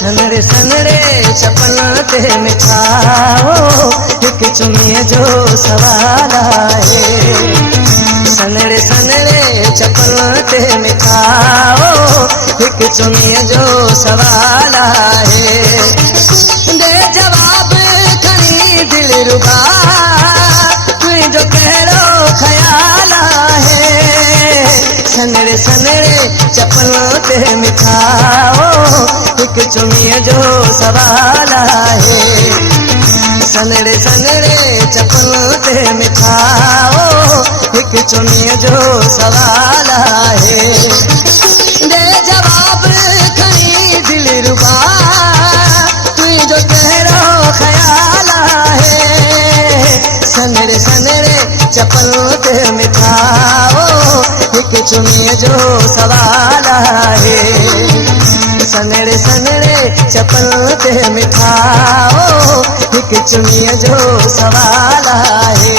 सनड़े सनड़े चपल ते मिठाओ हिक चुमीअ जो सवाल आहे। सनड़े सनड़े चपल ते मिठाओ हिक चुमीअ जो सवाल आहे। दे जवाब खणी दिलरुबा तुंहिंजो कहिड़ो ख्याल आहे। सनड़े सनड़े चपल ते मिठाओ हिक चुमीअ जो सवाल आहे। सनड़े सनड़े चपल ते मिठाओ हिक चुमीअ जो सवाल आहे। दे जवाब खणी दिलरुबा तुंहिंजो कहिड़ो ख्याल आहे। सनड़े सनड़े चपल ते मिठाओ हिक चुमीअ जो सवाल आहे। सनड़े सनड़े चपल ते मिठाओ हिक चुमीअ जो सवाल आहे।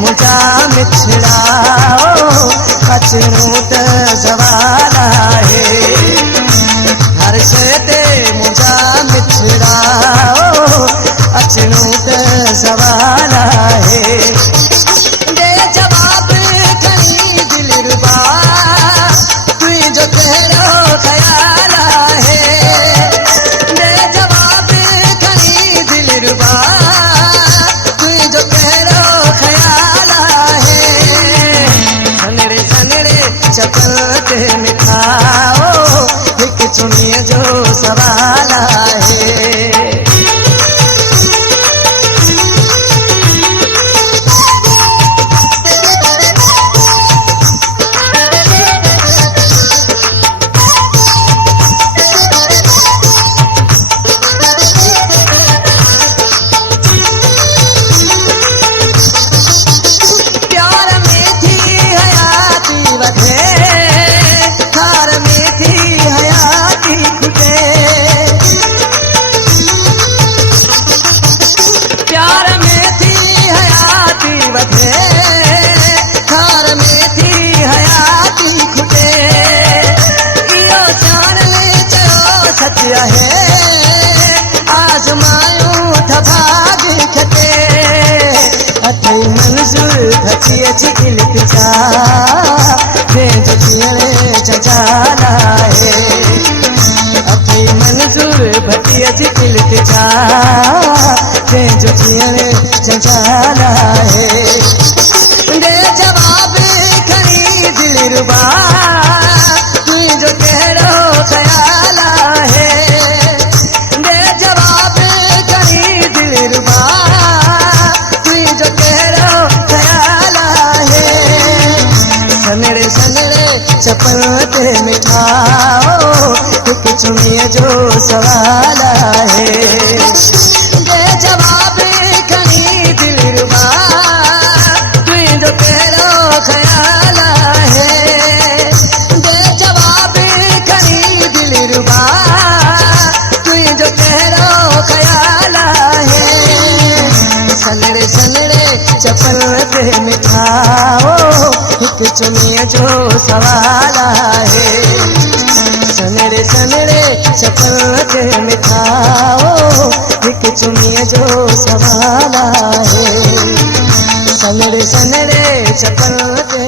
मुझा मिठड़ाओ अचणो त सवाल आहे। हर शइ ते मुझा मिठड़ाओ अचणो त सवाल आहे। दे जवाब खणी दिलरुबा तुंहिंजो कहिड़ो ख्याल आहे। दे जवाब खणी दिलरुबा तुंहिंजो कहिड़ो ख्याल आहे। सनड़े सनड़े चपल ते मिठाओ हिक चुमीअ जो सवाल आहे। मंजूर धची अची इल्तिजा जंहिंजो जीअण जंजाला आहे अथई मंज़ूर भटीअ जी इल्तिजा जंहिंजो जीअण जंजाला आहे दे जवाब खणी दिलरुबा तुंहिंजो कहिड़ो ख़्याल आहे दे जवाब खणी दिलरुबा तुंहिंजो कहिड़ो ख़्याल आहे सनड़े सनड़े चपल ते मिठाओ हिकु चुमीअ जो सवाल आहे दे जवाब खणी दिलरुबा तुंहिंजो कहिड़ो ख़्याल आहे दे जवाब खणी दिलरुबा तुंहिंजो कहिड़ो ख़्याल आहे सनड़े सनड़े चपल ते मिठाओ हिकु चुमीअ जो सवाल आहे सनड़े सनड़े चपल ते मिठाओ हिकु चुमीअ जो सवाल आहे सनड़े सनड़े चपल ते